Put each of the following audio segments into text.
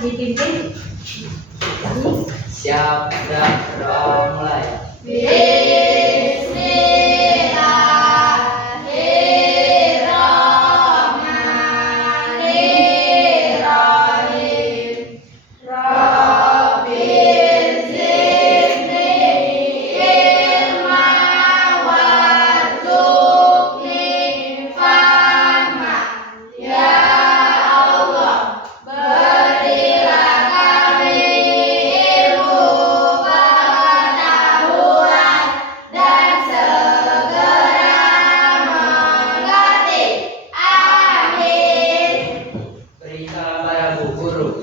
dipimpin. Siap, dan mulai. Beri salam pada Bu Guru.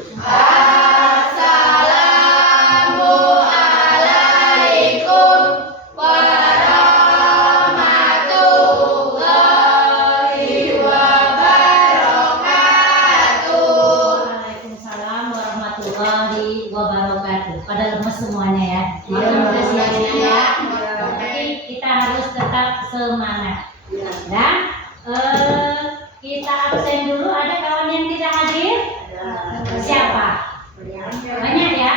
Waalaikumsalam warahmatullahi wabarakatuh. Pada lemes semuanya ya. Maklum kasihannya ya. Tapi kita harus tetap semangat. Dan kita absen dulu. Ada kawan yang tidak hadir? Siapa? Banyak ya?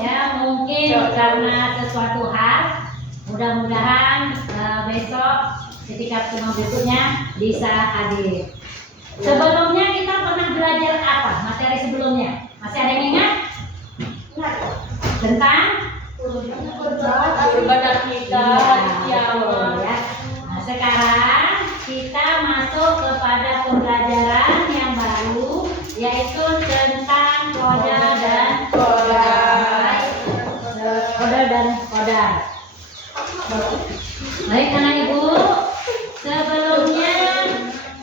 Ya mungkin karena sesuatu hal. Mudah-mudahan besok ketika pertemuan berikutnya bisa hadir. Sebelumnya kita pernah belajar apa? Materi sebelumnya masih ada yang ingat? Tentang Ibadah kita ya. Nah, sekarang kita masuk kepada pembelajaran yang baru, yaitu tentang koda dan kodar. Baik anak ibu, sebelumnya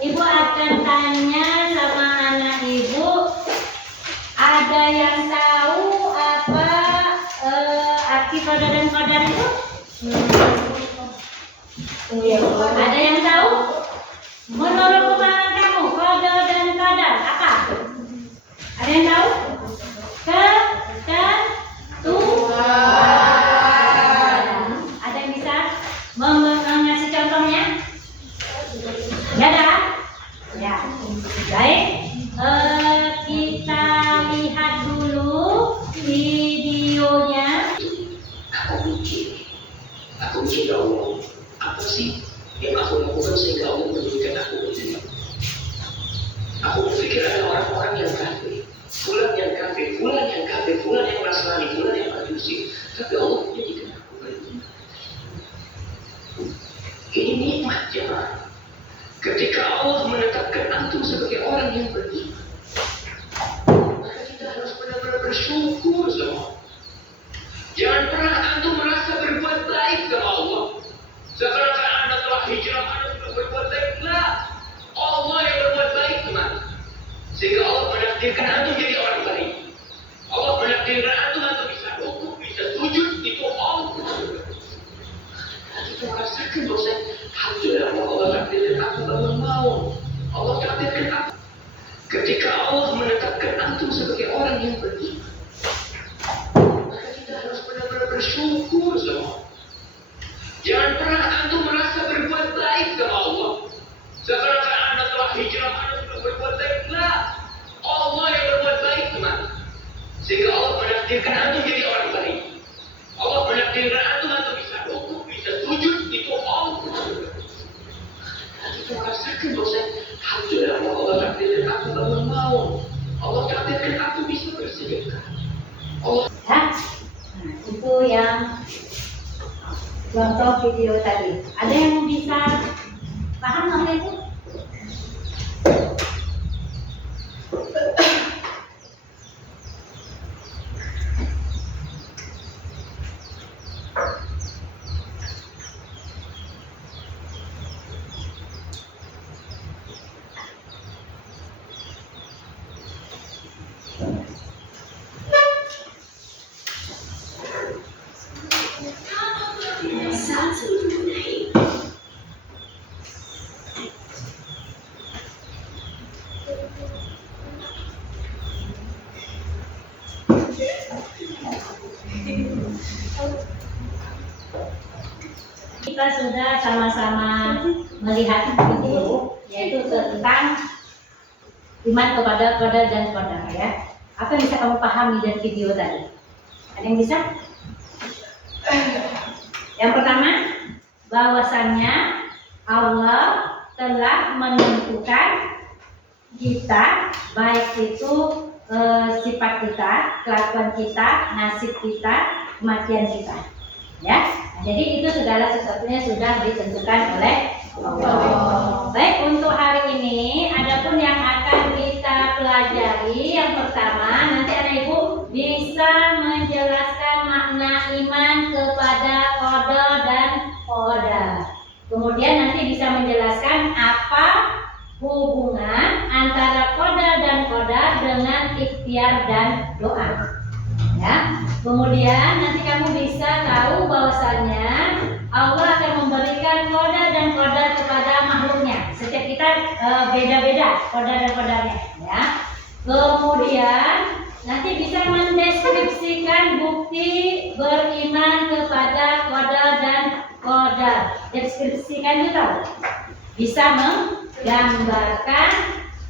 ibu akan tanya sama anak ibu, ada yang tahu apa arti koda dan kodar itu? Ada yang tahu? Menurut pemahaman kamu, koda dan kodar apa? Ada yang tahu? Ada yang bisa mengasih contohnya? Ada? Ya. Baik. Kita lihat dulu videonya. Aku mencintai Allah. Apa sih yang aku lakukan sehingga Allah menjadikan aku begini? Aku berpikir ada orang-orang yang kafir, fulan yang kafir, fulan yang kafir, fulan yang Nasrani, fulan yang Majusi, tapi Allah menjadikan aku begini. Ini nikmat jemaah. Ketika Allah menetapkan antum sebagai orang yang beriman, maka kita harus benar-benar bersyukur sama Allah. Jangan pernah antum merasa berbuat baik sama Allah. Seakan-akan anda telah hijrah, anda sudah berbuat baik. Nah, Allah yang berbuat baik teman. Sehingga Allah menakdirkan antum jadi orang baik. Allah menakdirkan antum bisa rukuk, bisa sujud, itu Allah. Kita merasakan dosa. Alhamdulillah Allah takdirkan aku bangun mau. Allah takdirkan aku. Ketika Allah menetapkan antum sebagai orang yang beriman, maka kita harus benar-benar bersyukur sama Allah. Jangan pernah antum merasa berbuat baik sama Allah. Seakan-akan anda telah hijrah, anda sudah berbuat baik. Nah, Allah yang berbuat baik teman. Sehingga Allah menakdirkan antum jadi orang baik. Allah menakdirkan antum bisa rukuk, bisa sujud, itu Allah. Kita merasakan dosa. Alhamdulillah Allah takdirkan aku bangun mau. Allah takdirkan aku bisa bersedekah. Allah. Ya. Nah, itu yang contoh video tadi. Ada yang bisa paham apa itu? Kita sudah sama-sama melihat video, yaitu tentang iman kepada qadar dan qadar ya. Apa yang bisa kamu pahami dari video tadi? Ada yang bisa? Yang pertama, bahwasannya Allah telah menentukan kita, baik itu sifat kita, kelakuan kita, nasib kita, kematian kita. Ya, nah, jadi itu segala sesuatunya sudah ditentukan oleh Allah. Baik, untuk hari ini, adapun yang akan kita pelajari yang pertama, nanti anak ibu bisa menjelaskan makna iman kepada qada dan qadar. Kemudian nanti bisa menjelaskan apa hubungan antara qada dan qadar dengan ikhtiar dan doa. Ya. Kemudian nanti kamu bisa tahu bahwasannya Allah akan memberikan qada dan qadar kepada makhluknya. Setiap kita beda-beda qada dan qadarnya, ya. Kemudian nanti bisa mendeskripsikan bukti beriman kepada qada dan qadar. Deskripsikan itu tahu. Bisa menggambarkan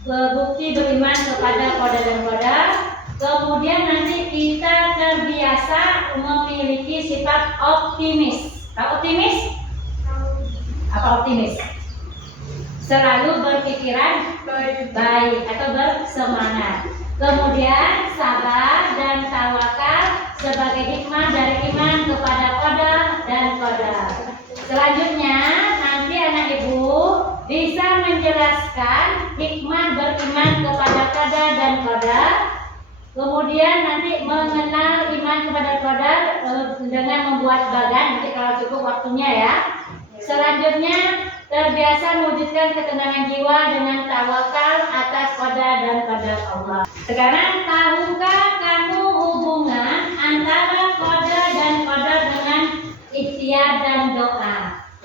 bukti beriman kepada qada dan qadar. Kemudian nanti kita terbiasa memiliki sifat optimis. Tahu optimis? Apa optimis? Selalu berpikiran baik atau bersemangat. Kemudian sabar dan tawakal sebagai hikmah dari iman kepada qadar dan qadar. Selanjutnya nanti anak ibu bisa menjelaskan hikmah beriman kepada qadar dan qadar. Kemudian nanti mengenal iman kepada qadar dengan membuat bagan, nanti kalau cukup waktunya ya. Selanjutnya terbiasa mewujudkan ketenangan jiwa dengan tawakal atas qadar dan qadar Allah. Sekarang tahukah kamu hubungan antara qadar dan qadar dengan ikhtiar dan doa?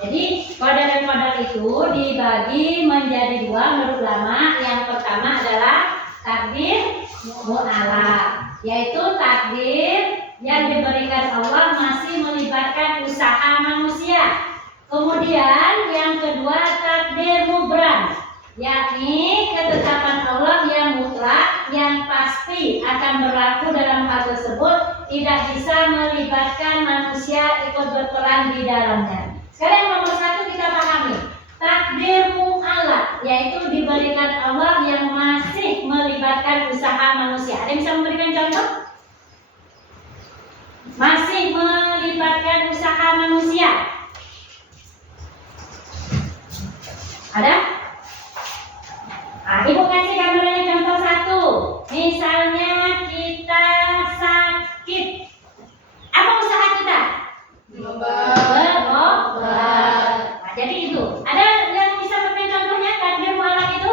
Jadi qadar dan qadar itu dibagi menjadi dua menurut ulama. Yang pertama adalah takdir mu'alaq, yaitu takdir yang diberikan Allah masih melibatkan usaha manusia. Kemudian yang kedua takdir mubram, yakni ketetapan Allah yang mutlak yang pasti akan berlaku dalam hal tersebut, tidak bisa melibatkan manusia ikut berperan di dalamnya. Sekarang nomor satu kita pahami takdir mu'alaq, yaitu diberikan Allah yang masih melibatkan usaha manusia. Ada yang bisa memberikan contoh? Masih melibatkan usaha manusia. Ada? Nah, ibu kasih gambarannya contoh satu. Misalnya kita sakit. Apa usaha kita? Berobat. Nah, jadi itu. Ada yang bisa memberi contohnya takdir mu'alaq itu?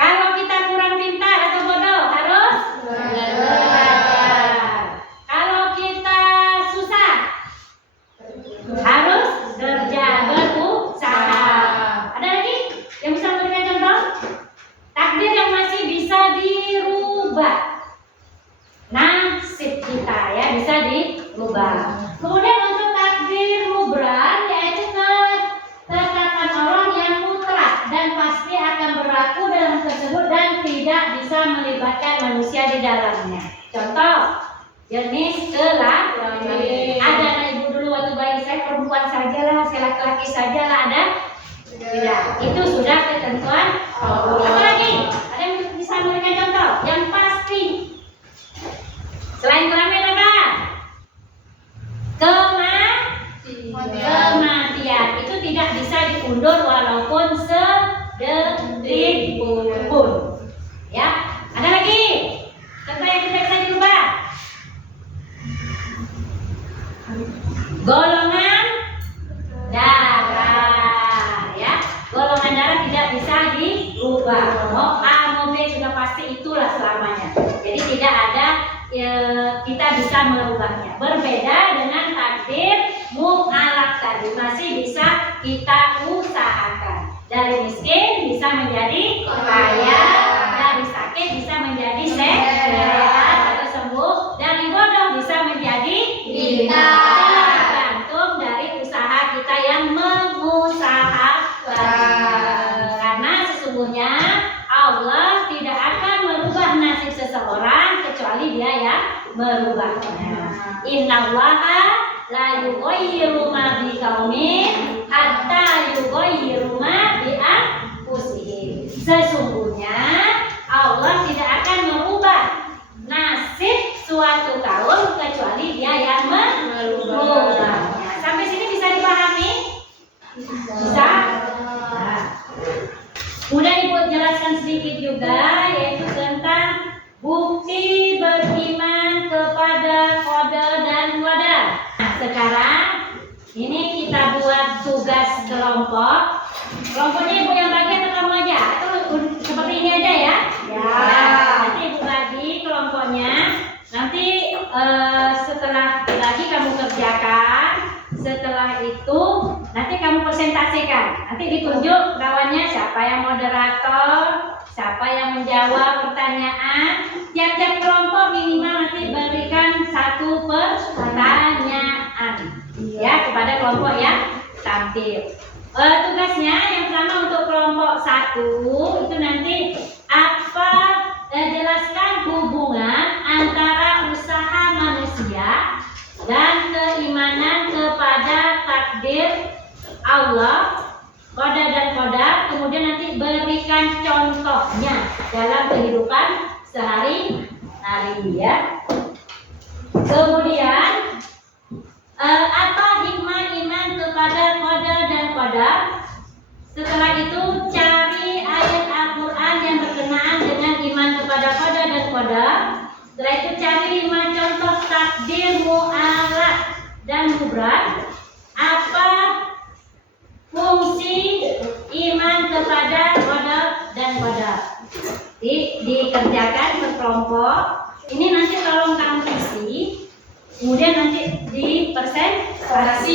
Kalau kita kurang pintar atau bodoh harus belajar. Kalau kita susah harus kerja, berusaha. Ada lagi yang bisa memberikan contoh? Takdir yang masih bisa dirubah. Nasib kita ya bisa dirubah. Kemudian untuk takdir mubram, yaitu ketetapan Allah yang mutlak dan pasti akan berlaku dalam tersebut dan tidak bisa melibatkan manusia di dalamnya. Contoh jenis kelamin. Ada anak ibu dulu waktu bayi, saya perempuan sajalah, saya laki-laki sajalah, ada? Tidak. Itu sudah ketentuan Allah. Apa lagi? Ada yang bisa memberikan contoh yang pasti? Selain kelamin apa? Kematian itu tidak bisa diundur walaupun sedetik pun. Ya, ada lagi? Contoh yang tidak bisa dirubah. Golongan darah, ya. Golongan darah tidak bisa dirubah. Mau A mau B sudah pasti itulah selamanya. Jadi tidak ada kita bisa merubahnya. Berbeda dengan takdir mu'alaq tadi, masih bisa kita usahakan. Dari miskin bisa menjadi kaya, dari sakit bisa menjadi sehat atau sembuh, dari bodoh bisa menjadi pintar. Tergantung dari usaha kita yang mengusahakan. Karena sesungguhnya sesungguhnya Allah tidak akan merubah nasib seseorang kecuali Dia yang merubahnya. Innallaha la yughayyiru ma biqaumin hatta yughayyiru ma bi anfusihim. Sesungguhnya Allah tidak akan merubah nasib suatu kaum kecuali Dia yang merubahnya. Sampai sini bisa dipahami? Bisa? Nah. Kemudian Ibu jelaskan sedikit juga, yaitu tentang bukti beriman kepada qada dan qadar. Nah, sekarang ini kita buat tugas kelompok. Kelompoknya Ibu yang bagi atau kamu aja? Atau seperti ini aja ya? Ya. Nanti Ibu bagi kelompoknya. Nanti setelah lagi kamu kerjakan. Setelah itu nanti kamu presentasikan. Nanti ditunjuk lawannya siapa yang moderator, siapa yang menjawab pertanyaan. Tiap-tiap kelompok minimal nanti berikan satu pertanyaan ya kepada kelompok yang tampil. Tugasnya yang pertama untuk kelompok 1 itu nanti jelaskan hubungan antara usaha manusia dan keimanan kepada takdir Allah, qada dan qadar. Kemudian nanti berikan contohnya dalam kehidupan sehari-hari ya. Kemudian apa hikmah iman kepada qada dan qadar? Setelah itu cari ayat Al-Quran yang berkenaan dengan iman kepada qada dan qadar. Setelah itu cari 5 contoh takdir mu'alaf dan mubrad. Apa fungsi iman kepada qadar dan qadar? Dikerjakan berkelompok. Ini nanti tolong kamu isi. Kemudian nanti dipresentasi.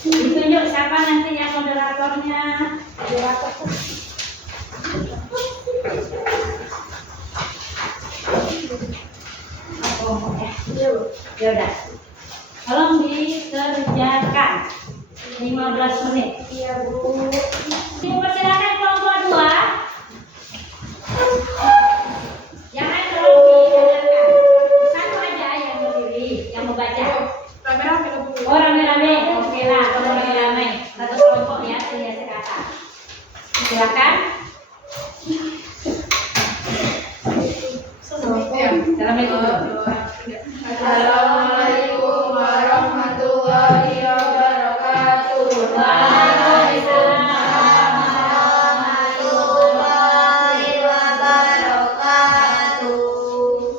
Ditunjuk siapa nanti yang moderatornya? Ya udah. Tolong dikerjakan 15 menit. Iya, Bu. Ibu persilakan kelompok 2. Yang lain tolong dikerjakan. Satu aja yang berdiri, yang mau baca. Rame-rame. Oh, rame-rame. Oke lah, kalau rame-rame. Satu kelompok ya, saya kata. Silakan. Assalamualaikum. Assalamualaikum warahmatullahi wabarakatuh. Waalaikumsalam warahmatullahi wabarakatuh.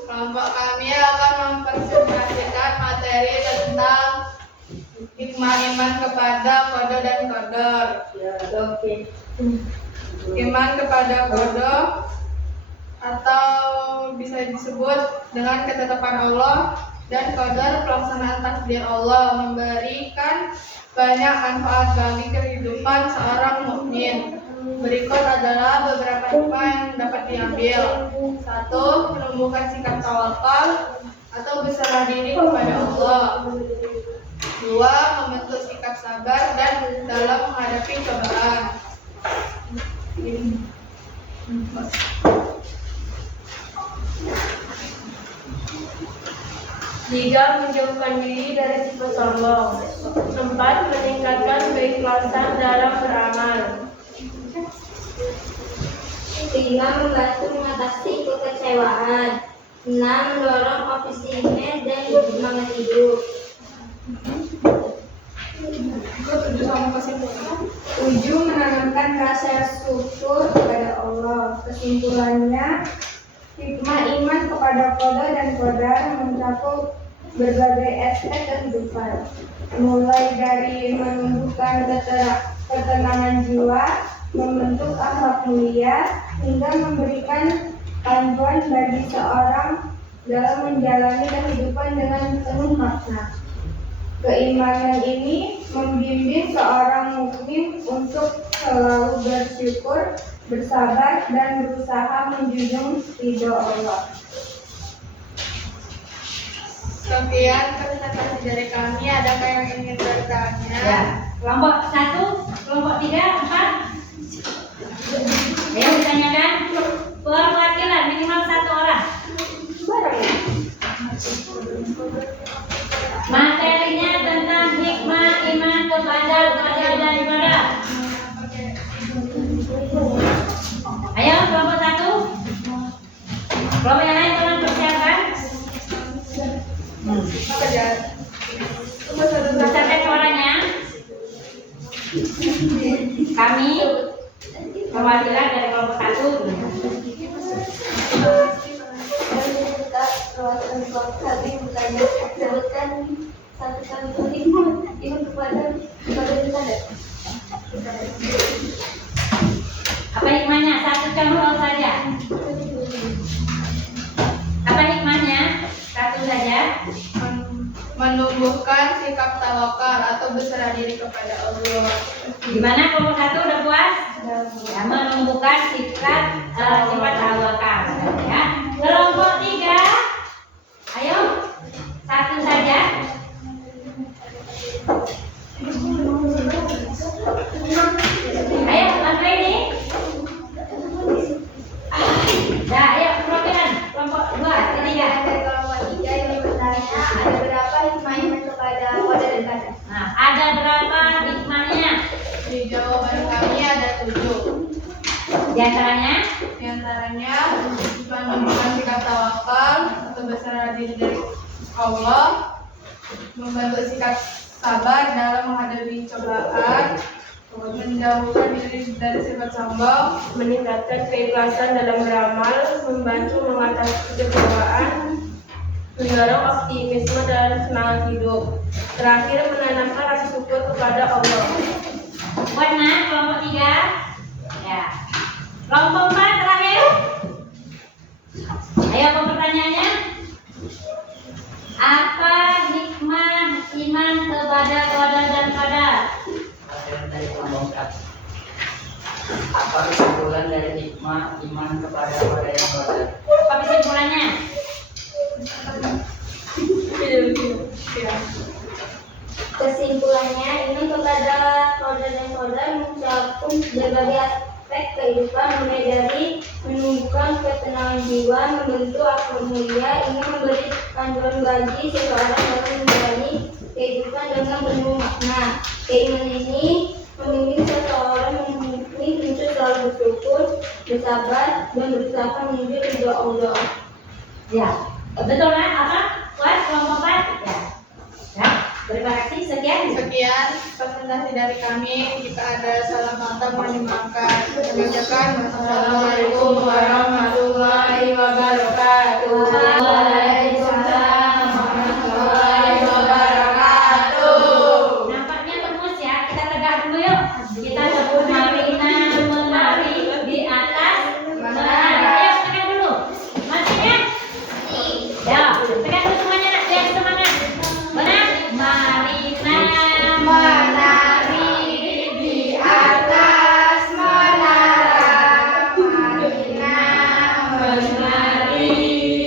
Kelompok kami akan mempresentasikan materi tentang hikmah iman kepada qada dan qadar. Oke. Iman kepada qada atau bisa disebut dengan ketetapan Allah dan qadar pelaksanaan takdir Allah memberikan banyak manfaat bagi kehidupan seorang mukmin. Berikut adalah beberapa hikmah yang dapat diambil. 1. Menumbuhkan sikap tawakal atau berserah diri kepada Allah. 2. Membentuk sikap sabar dan dalam menghadapi cobaan. 3. Menjauhkan diri dari sifat sombong. 4. Meningkatkan keikhlasan dalam beramal. 5. Membantu mengatasi kekecewaan. 6. Mendorong optimisme dan semangat hidup. 7. Menanamkan rasa syukur kepada Allah. Kesimpulannya, hikmah iman kepada qada dan qadar mencakup berbagai aspek kehidupan, mulai dari menumbuhkan ketenangan jiwa, membentuk akhlak mulia, hingga memberikan panduan bagi seorang dalam menjalani kehidupan dengan penuh makna. Keimanan ini membimbing seorang mukmin untuk selalu bersyukur, bersabar, dan berusaha menjunjung ridho Allah. Sekian presentasi dari kami. Adakah yang ingin bertanya? Ya. Kelompok 1, kelompok 3, 4. Ayo ditanyakan. Perwakilan minimal 1 orang. Materinya tentang hikmah iman kepada keluarga dan ibadah. Ayo kelompok 1. Kelompok yang lain tolong persiapkan. Besarkan suaranya. Kami perwakilan dari kelompok 1. Perwakilan kelompok kami bertanya, sebutkan satu kali iman kepada kita. Apa hikmahnya? Satu contoh saja. Apa hikmahnya? Satu saja. Menumbuhkan sikap tawakal atau berserah diri kepada Allah. Gimana kelompok 1 udah puas? Ya, menumbuhkan sifat tawakal. Ya. Kelompok 3. Ayo, satu saja. Ayo, bantu ini. Nah, ayo perwakilan kelompok 2, ketiga. Dari kelompok 3 yang bertanya, ada berapa hikmah iman kepada keluarga dan ibadah? Nah, ada berapa hikmahnya? Di jawaban kami ada 7. Di antaranya, Di antaranya menumbuhkan sikap tawakal atau berserah diri dari Allah, membantu sikap sabar dalam menghadapi cobaan, menjauhkan diri dari sifat sombong, meningkatkan keikhlasan dalam beramal, membantu mengatasi kekecewaan, mendorong optimisme dan semangat hidup. Terakhir, menanamkan rasa syukur kepada Allah. warna kelompok 3. Ya. Kelompok 4 terakhir. Ayo apa pertanyaannya? Apa hikmah iman kepada keluarga dan pada? Materi dari kelompok 4. Apa kesimpulan dari hikmah iman kepada keluarga dan ibadah? Apa kesimpulannya? Kesimpulannya, iman kepada keluarga dan saudara mencakup berbagai aspek kehidupan, mulai dari menumbuhkan ketenangan jiwa, membentuk akhlak mulia, ingin memberi panduan bagi seseorang dalam menjalani kehidupan dengan penuh makna. Keimanan ini membimbing seseorang untuk selalu bersyukur, bersabar, dan berusaha menuju ridho Allah. Ya. Betul kan? Apa? Puas kelompok 4? Ya. Ya. Terima kasih. Sekian. Sekian presentasi dari kami. Jika ada salah kata mohon dimaafkan. Kami ucapkan wassalamualaikum warahmatullahi wabarakatuh. Waalaikumsalam warahmatullahi wabarakatuh. Nampaknya lemes ya. Kita tegak dulu yuk. Kita sebut Marina menari di atas menari. Ayo tegak dulu. Masih ya? Ya. Tegak dulu semuanya. Biar semangat. Benar? Marina menari di atas menara. Marina menari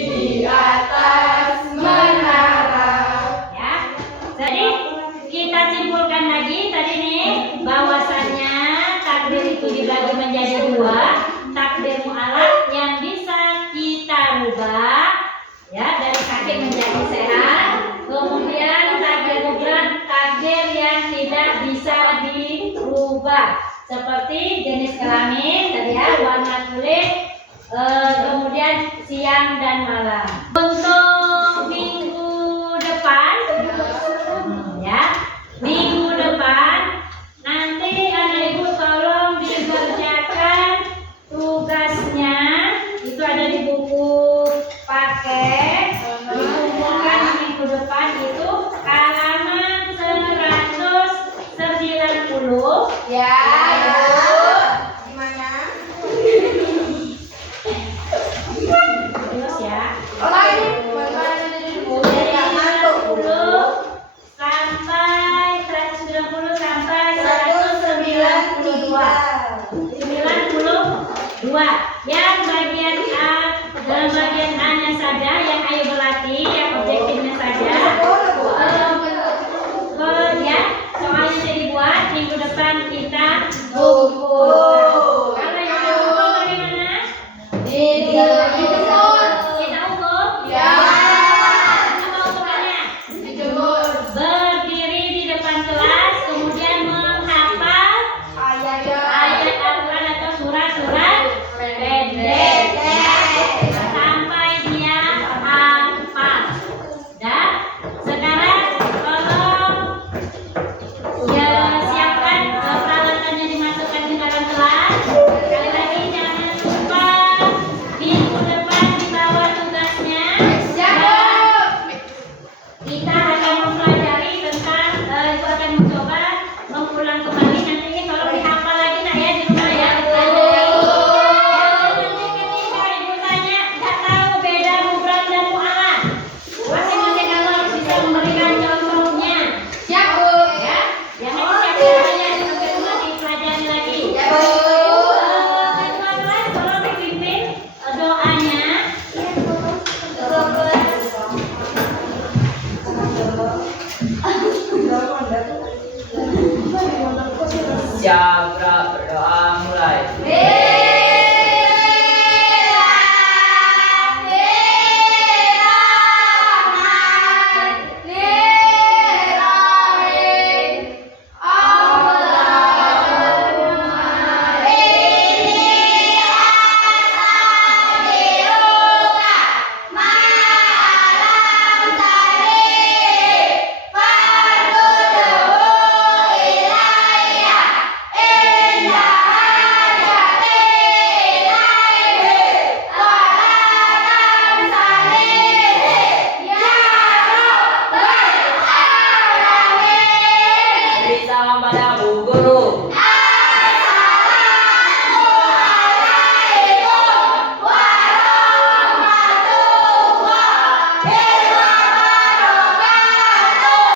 di atas menara. Ya. Jadi kita simpulkan lagi tadi nih bahwasannya takdir itu dibagi menjadi 2. Takdir mu'alaf yang bisa kita rubah ya, dari sakit menjadi sehat. Kemudian takdir mutlak, takdir yang tidak bisa dirubah, seperti jenis kelamin tadi ya, warna kulit, kemudian siang dan malam. Untuk minggu depan ya, minggu depan nanti anak ibu tolong dikerjakan tugasnya, itu ada di buku paket, dikumpulkan minggu depan itu halaman 190 ya. Gimana? Terus ya. Online. Dari 190 sampai 192. 92. Yang bagian A, dalam bagian A nya saja yang ayo berlatih, yang objektifnya saja. Siap berdoa mulai.